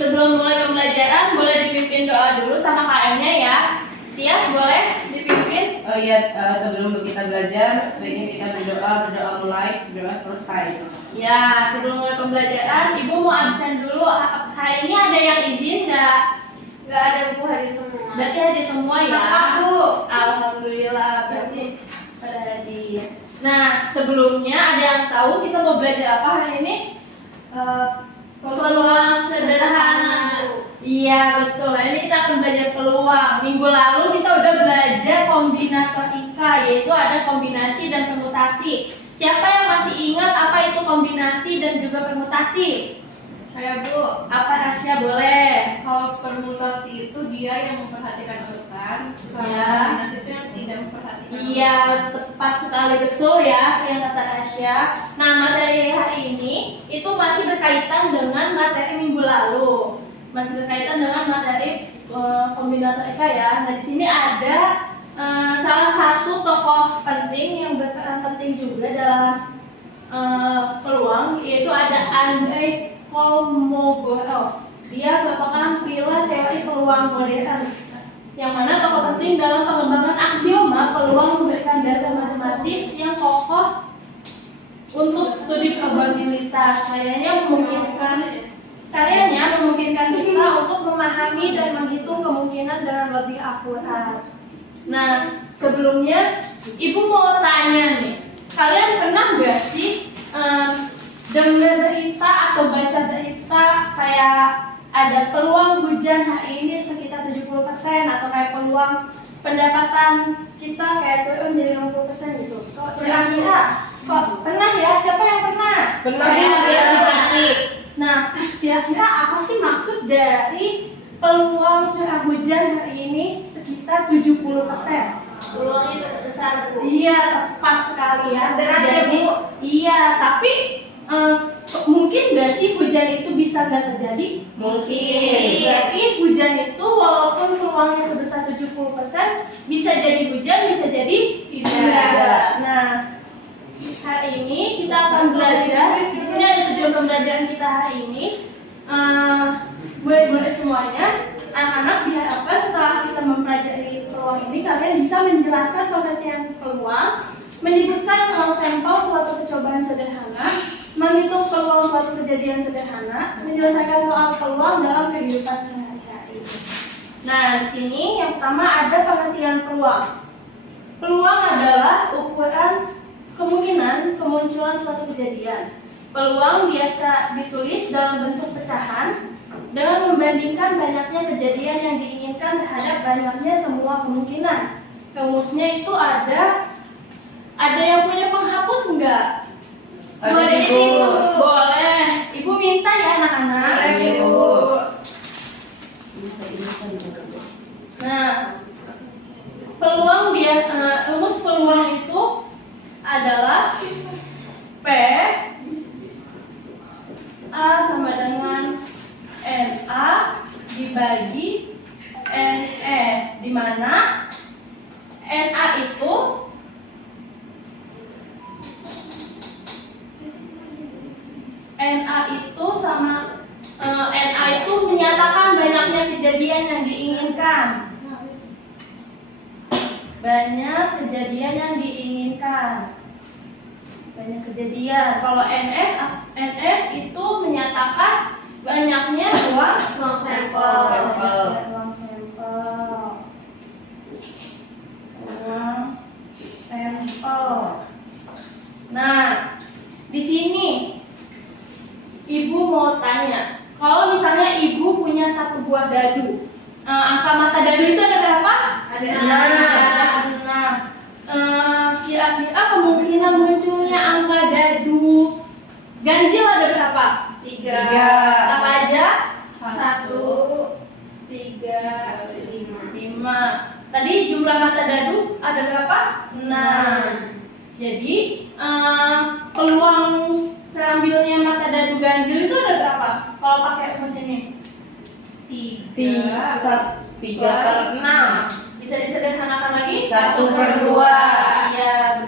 Sebelum mulai pembelajaran, boleh dipimpin doa dulu sama KM-nya ya. Tias, boleh dipimpin? Oh iya, sebelum kita belajar, baiknya kita berdoa mulai, berdoa selesai. Ya, sebelum mulai pembelajaran, Ibu mau absen dulu. Hari ini ada yang izin nggak? Nggak ada, Bu, hadir semua. Berarti hadir semua ya? Maaf, Bu. Alhamdulillah, berarti pada hadir. Nah, sebelumnya ada yang tahu kita mau belajar apa hari ini? Peluang sederhana, Bu. Iya, betul. Nah, ini kita akan belajar peluang. Minggu lalu kita udah belajar kombinatorika, yaitu ada kombinasi dan permutasi. Siapa yang masih ingat apa itu kombinasi dan juga permutasi? Saya, Bu. Apa, Asya, boleh? Kalau permutasi itu dia yang memperhatikan urutan, kalau Ya. kombinasi itu yang tidak memperhatikan. Iya, tepat sekali, betul ya yang kata Asya. Nah, materi hari ini itu masih berkaitan dengan materi minggu lalu. Masih berkaitan dengan materi kombinatorika ya. Nah, di sini ada salah satu tokoh penting yang berperan penting juga dalam peluang, yaitu ada Andrei Kolmogorov. Dia merupakan pilar teori peluang modern, yang mana tokoh penting dalam pengembangan aksioma peluang memberikan dasar matematis yang kokoh untuk studi probabilitas. Karyanya memungkinkan kita untuk memahami dan menghitung kemungkinan dengan lebih akurat. Nah, sebelumnya Ibu mau tanya nih, kalian pernah nggak sih dengar berita atau baca berita kayak ada peluang hujan hari ini sekitar 70% atau kayak peluang pendapatan kita kayak turun jadi 60% gitu? Kok kira-kira? Kok pernah ya? Siapa yang pernah? Pernah, Saya, Bu. Nah, kira-kira apa sih maksud dari peluang curah hujan hari ini sekitar 70%? Peluangnya cukup besar, Bu. Iya, tepat sekali ya. Deras ya, Jadi, Bu? iya, tapi mungkin nggak sih hujan itu bisa nggak terjadi? Mungkin. Berarti hujan itu walaupun peluangnya sebesar 70%, bisa jadi hujan, bisa jadi tidak. Nah, hari ini kita akan belajar. Di sini ada tujuan pembelajaran kita hari ini. Murid-murid semuanya, anak-anak diharapkan setelah kita mempelajari peluang ini, kalian bisa menjelaskan pengertian peluang, menyebutkan kalau sampel suatu percobaan sederhana, menghitung peluang suatu kejadian sederhana, menyelesaikan soal peluang dalam kehidupan sehari-hari. Nah, di sini yang pertama ada pengertian peluang. Peluang adalah ukuran kemungkinan kemunculan suatu kejadian. Peluang biasa ditulis dalam bentuk pecahan dengan membandingkan banyaknya kejadian yang diinginkan terhadap banyaknya semua kemungkinan. Rumusnya itu ada yang punya penghapus enggak? Ada, Boleh, Ibu. Boleh. Ibu minta ya anak-anak. Boleh, Bu. Bisa inikan juga, Bu. Nah, rumus peluang itu adalah P A sama dengan NA dibagi NS, di mana NA itu NA itu menyatakan banyaknya kejadian yang diinginkan. Banyak kejadian yang diinginkan. Banyak kejadian. Kalau NS itu menyatakan banyaknya Ruang sampel. ruang sampel. Ruang sampel. Nah, di sini Ibu mau tanya, kalau misalnya Ibu punya satu buah dadu, angka mata dadu itu ada berapa? Ada Nah, kira-kira kemungkinan munculnya angka dadu ganjil ada berapa? 3. Apa aja? 1, 3, 5. 5. Tadi jumlah mata dadu ada berapa? 6. Jadi peluang terambilnya mata dadu ganjil itu ada berapa? Kalau pakai rumus ini? 3 per 6. Bisa disederhanakan lagi? 1/2. Iya,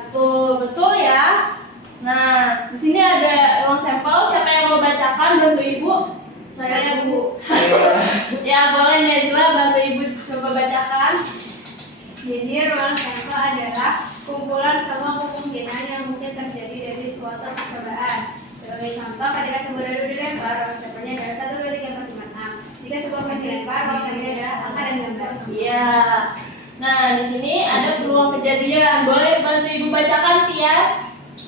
betul ya. Nah, di sini ada ruang sampel. Siapa yang mau bacakan? Bantu Ibu. Saya, Bu. Saya, Ya boleh Nezla bantu ibu coba bacakan. Jadi ruang sampel adalah kumpulan semua kemungkinan yang mungkin terjadi dari suatu percobaan. Sebagai contoh, ketika sebuah dadu dilempar, ruang sampelnya adalah 1, 2, 3, 4, 5, 6. Jika sebuah benda dilempar, ruang sampelnya adalah angka dan gambar. Iya. Nah di sini ada peluang kejadian. Boleh bantu ibu bacakan Tias?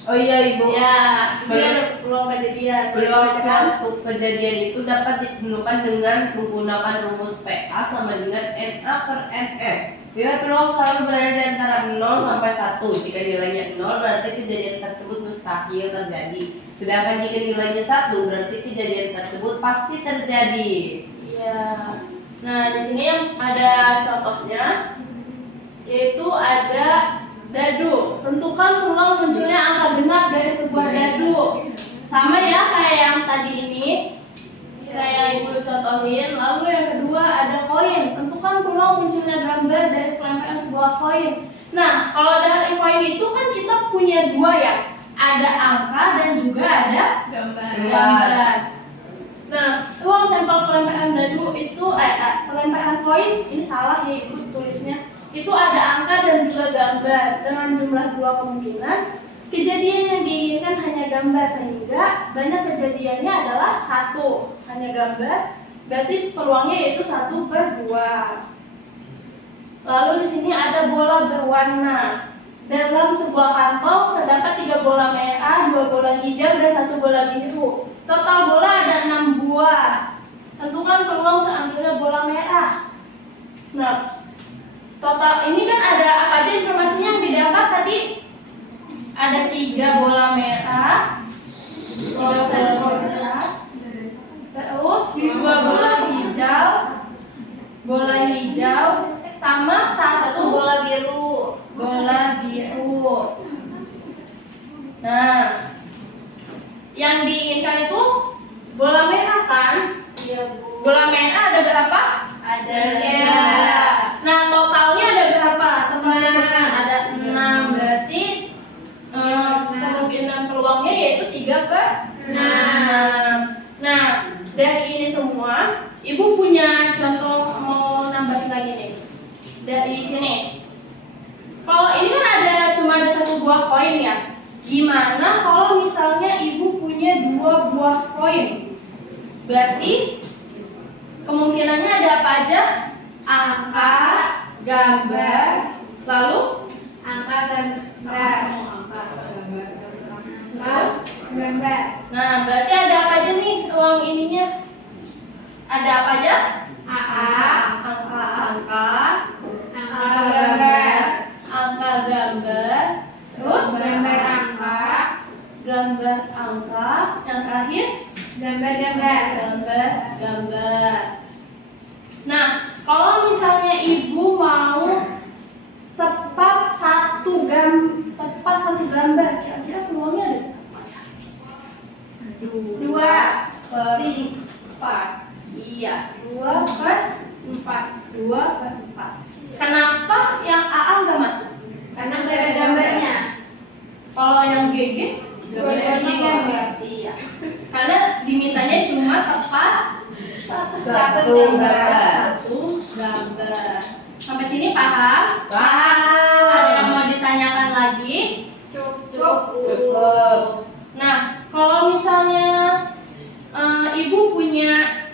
Oh iya ibu. Ya, di sini ada peluang kejadian. Boleh Peluang bacakan? suatu kejadian itu dapat ditentukan dengan menggunakan rumus PA sama dengan NA per NS. Bila peluang selalu berada di antara 0 sampai 1. Jika nilainya 0 berarti kejadian tersebut mustahil terjadi. Sedangkan jika nilainya 1 berarti kejadian tersebut pasti terjadi. Iya. Nah di sini yang ada contohnya, yaitu ada dadu. Tentukan peluang munculnya angka genap dari sebuah dadu. Sama ya kayak yang tadi ini, kayak ibu contohin. Lalu yang kedua ada koin. Tentukan peluang munculnya gambar dari pelemparan sebuah koin. Nah kalau dari koin itu kan kita punya dua ya, ada angka dan juga ada gambar. Nah ruang sampel pelemparan dadu itu pelemparan koin ini salah ya ibu tulisnya. Itu ada angka dan juga gambar dengan jumlah 2 kemungkinan. Kejadian yang diinginkan hanya gambar sehingga banyak kejadiannya adalah 1 hanya gambar. Berarti peluangnya yaitu 1/2. Lalu di sini ada bola berwarna. Dalam sebuah kantong terdapat 3 bola merah, 2 bola hijau dan 1 bola biru. Total bola ada 6 buah. Tentukan peluang terambilnya bola merah. Nah, total ini kan ada apa aja informasinya yang didapat tadi? Ada 3 bola merah, 3 bola merah, terus 2 bola hijau, sama 1 bola biru. Nah, yang diinginkan itu bola merah kan? Iya bu. Bola merah ada berapa? Ada Nah, totalnya ada berapa? Totalnya ada 6. Berarti kemungkinan peluangnya yaitu 3/6. Nah, dari ini semua, ibu punya contoh mau nambah lagi nih. Dari sini. Kalau ini kan cuma ada 1 buah koin ya. Gimana kalau misalnya ibu punya 2 buah koin? Berarti kemungkinannya ada apa aja? Angka, gambar, lalu angka gambar. terus Gambar. nah berarti ada apa aja nih uang ininya? Ada apa aja? Angka, gambar, terus gambar angka, gambar angka, yang terakhir gambar. Nah, kalau misalnya ibu mau tepat satu gambar, kira-kira peluangnya ada berapa? 2/4. Iya, 2/4. Kenapa yang AA nggak masuk? karena nggak ada gambarnya. Kalau yang GG Dua-duanya gambar. Iya. Karena dimintanya cuma tepat Satu gambar. Sampai sini paham? Paham. Ada yang mau ditanyakan lagi? Cukup. Nah, kalau misalnya ibu punya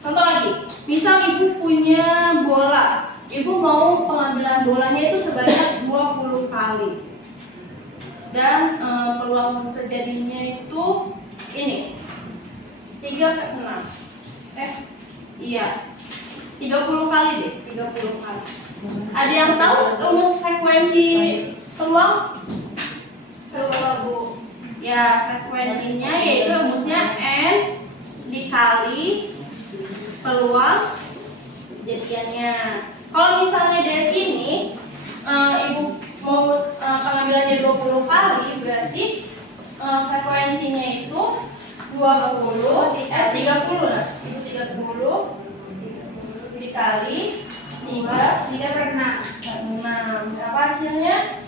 contoh lagi, misal ibu punya bola, ibu mau pengambilan bolanya itu sebanyak 20 kali. Dan peluang terjadinya itu ini 3/6. Iya. 30 kali deh, 30 kali. Ada yang tahu rumus frekuensi peluang? Bu. Ya, frekuensinya yaitu rumusnya N dikali peluang kejadiannya. Kalau misalnya dari sini ibu mau pengambilannya 20 kali, berarti frekuensinya itu 30 lah. Itu 30 dikali 3/6. 6. Berapa hasilnya?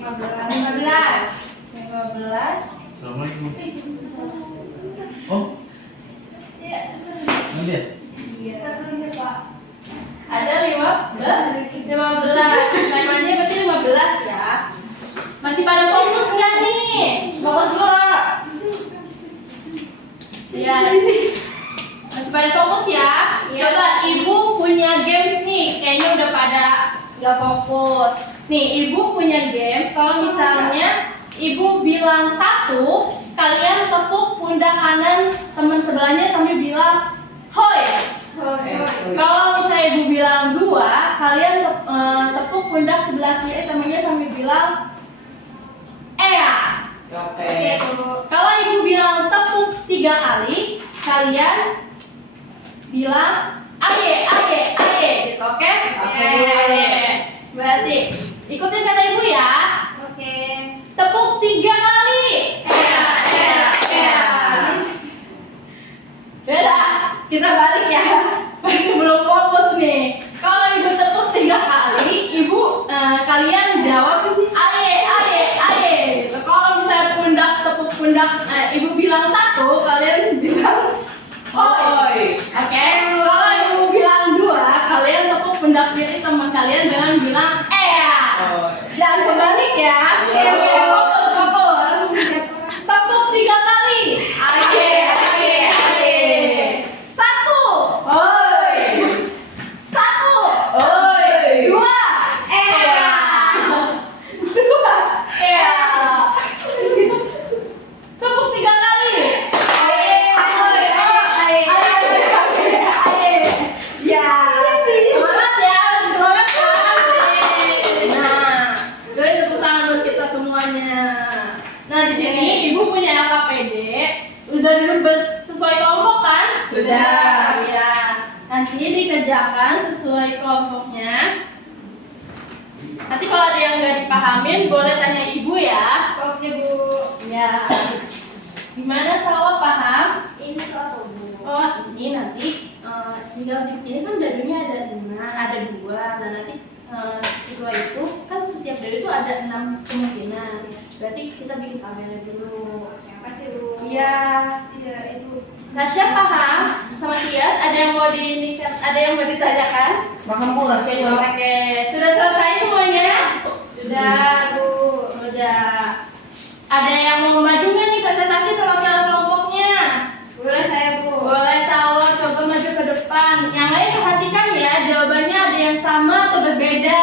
15. 15. Assalamualaikum. Ambil. Iya. Iya, Pak. Ada 15. Temanya berarti 15 ya. Masih pada fokus nggak nih? Fokus Pak. Ya. Masih pada fokus ya? Iya. Coba ibu punya games nih, kayaknya udah pada nggak fokus. Nih, ibu punya games. Kalau misalnya ibu bilang 1, kalian tepuk pundak kanan teman sebelahnya sambil bilang hoi. Kalau misalnya ibu bilang 2, kalian tepuk pundak sebelah kiri temannya sambil bilang ya. Oke. Kalau ibu bilang tepuk 3 kali, kalian bilang aye gitu, oke? Oke. Berarti ikutin kata ibu ya. Oke. Tepuk 3 kali. Beda, kita balik ya. Masih belum fokus nih. Kalau ibu tepuk 3 kali, kalian jawab aye gitu. Kalau misalnya tepuk pundak, ibu bilang 1, kalian bilang hoi. Oke. Kalau ibu bilang 2, kalian tepuk pundak kiri teman kalian dengan bilang Jangan kebalik ya. Iya. Oke, fokus. Tepuk 3 kali. Aye. 1. Hoi. 1. Hoi. 2. 2. Tepuk 3 kali. Ya. Semangat ya, masih semangat kan? Nah, boleh tepuk tangan buat kita semuanya. Nah, di sini ibu punya LKPD. Udah dirubah sesuai kelompok kan? Sudah. Ya. Nanti dikerjakan sesuai kelompoknya. Nanti kalau ada yang nggak dipahamin, boleh tanya ibu ya. Oke, Bu. Ya. Gimana Salwa paham? Ini kalau Bu. Oh, ini nanti tinggal ini kan dadunya ada 2. Nah, nanti siswa itu kan setiap dadu itu ada 6 kemungkinan. Berarti kita bikin tabelnya dulu. Yang pasti, Bu. Iya. Iya, itu. Tasya paham sama Tias? Ada yang mau ditanyakan? Paham Bu, rasanya. Oke, sudah selesai semuanya? Sudah, Bu. Udah. Ada yang mau maju nggak nih presentasi perwakilan kelompoknya? Boleh saya, Bu. Boleh Salwa, coba maju ke depan. Yang lain perhatikan ya, jawabannya ada yang sama atau berbeda.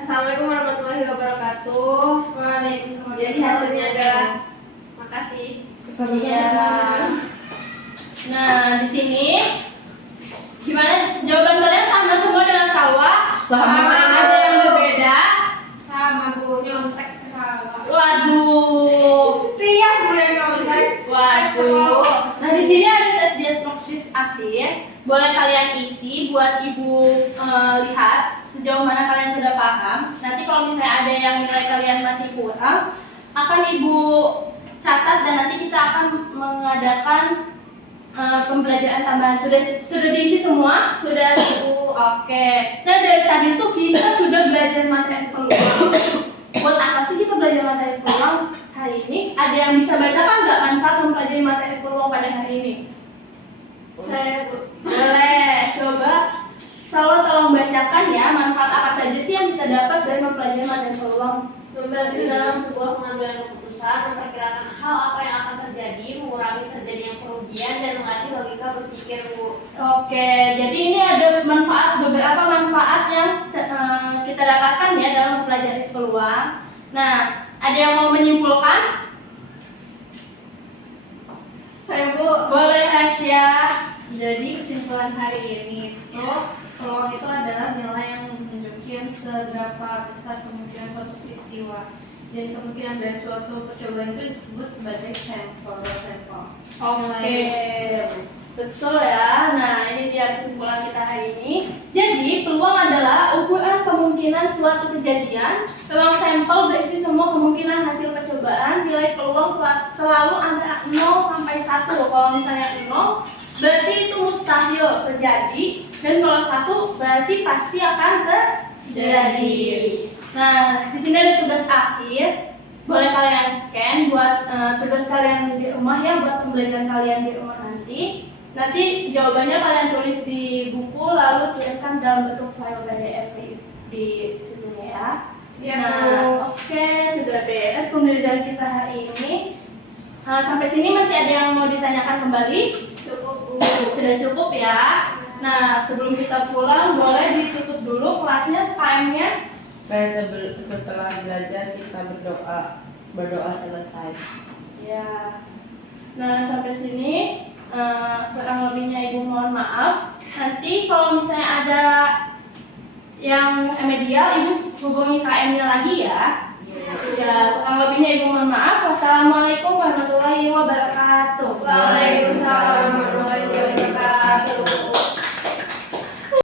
Assalamualaikum warahmatullahi wabarakatuh. Waalaikumsalam. Jadi hasilnya adalah makasih. Iya. Nah, di sini gimana? Jawaban kalian sama semua dengan Salwa? Sama. Ada yang berbeda? Sama, Bu. Nyontek ke salah. Waduh. Tias Bu yang nyontek. Waduh. Nah, di sini ada tes diagnosis akhir. Boleh kalian isi buat ibu lihat sejauh mana kalian sudah paham. Nanti kalau misalnya ada yang nilai kalian masih kurang, akan ibu catat dan nanti kita akan mengadakan pembelajaran tambahan. Sudah diisi semua? Sudah, Bu. Oke. Nah, dari tadi tuh kita sudah belajar materi peluang. Buat apa sih kita belajar materi peluang hari ini? Ada yang bisa bacakan nggak manfaat mempelajari materi peluang pada hari ini? Saya, Bu. Boleh. Coba Salwa tolong bacakan ya manfaat apa saja sih yang kita dapat dari mempelajari materi peluang. Membantu dalam sebuah pengambilan keputusan, memperkirakan hal apa yang akan terjadi, mengurangi terjadinya kerugian, dan melatih logika berpikir, Bu. Oke, jadi ini ada beberapa manfaat yang kita dapatkan ya dalam mempelajari peluang. Nah, ada yang mau menyimpulkan? Saya, Bu. Boleh Asya. Jadi kesimpulan hari ini itu peluang itu adalah nilai yang menunjukkan seberapa besar kemungkinan suatu peristiwa dan kemungkinan dari suatu percobaan itu disebut sebagai sampel. Oke, betul ya. Nah, ini dia kesimpulan kita hari ini. Jadi, peluang adalah ukuran kemungkinan suatu kejadian. Peluang sampel berisi semua kemungkinan hasil percobaan. Nilai peluang selalu antara 0 sampai 1. Kalau misalnya 0, berarti itu mustahil terjadi. Dan kalau 1, berarti pasti akan terjadi. Nah, di sini ada tugas akhir. Boleh kalian scan buat tugas kalian di rumah ya, buat pembelajaran kalian di rumah nanti. Nanti jawabannya kalian tulis di buku lalu kirimkan dalam bentuk file PDF di situnya ya. Siap, Nah, Bu. oke, sudah beres pembelajaran kita hari ini. Sampai sini masih ada yang mau ditanyakan kembali? Cukup, Bu. Sudah cukup ya. Nah, sebelum kita pulang boleh ditutup dulu kelasnya, KM-nya. Setelah belajar kita berdoa selesai. Ya. Nah, sampai sini kurang lebihnya Ibu mohon maaf. Nanti kalau misalnya ada yang remedial, Ibu hubungi KM-nya lagi ya. Ya, kurang lebihnya Ibu mohon maaf. Wassalamualaikum warahmatullahi wabarakatuh. Waalaikumsalam.